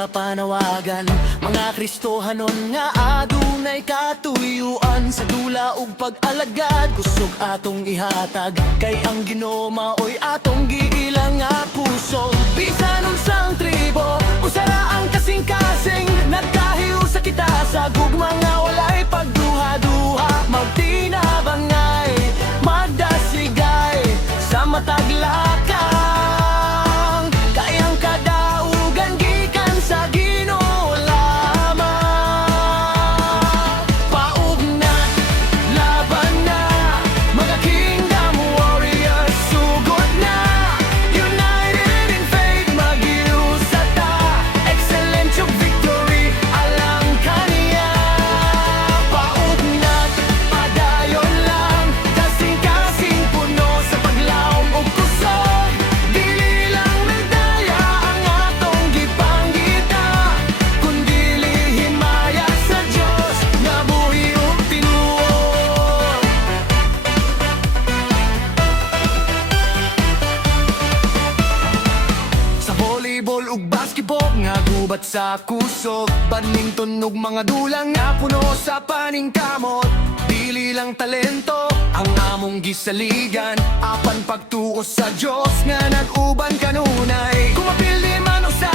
sa panawagan. Mga Kristohanon nga adunay katuyuan sa dula ug pag-alagad. Kusog atong ihatag kay ang Ginoo maoy atong giilang nga puso. Bisan unsang tribo usara ang kasing-kasing, nagkahiu sa kita sa gugma nga walay pagduha-duha. Magtinabangay, magdasigay sa matag lakang, kayang kadaugan gikan sa Ginoo lamang. Paugnat, laban na, mga kingdom warriors, sugod na. United in faith, mag-iusat ta, excellent yung victory, alang kaniya. Paugnat, padayon lang, kasing-kasing puno sa paglaom ug kusog. Dili lang medalya ang atong gipanggita, kundili himaya sa Dios nga buhi ug tinuod. Sa volleyball ug basketball nga gubat sa kusog, badminton ug mga dulang nga puno sa paningkamot. Dili lang talento ang among gisaligan, apan pagtuo sa Dios nga nag-uban kanunay. Kung mapili man o sa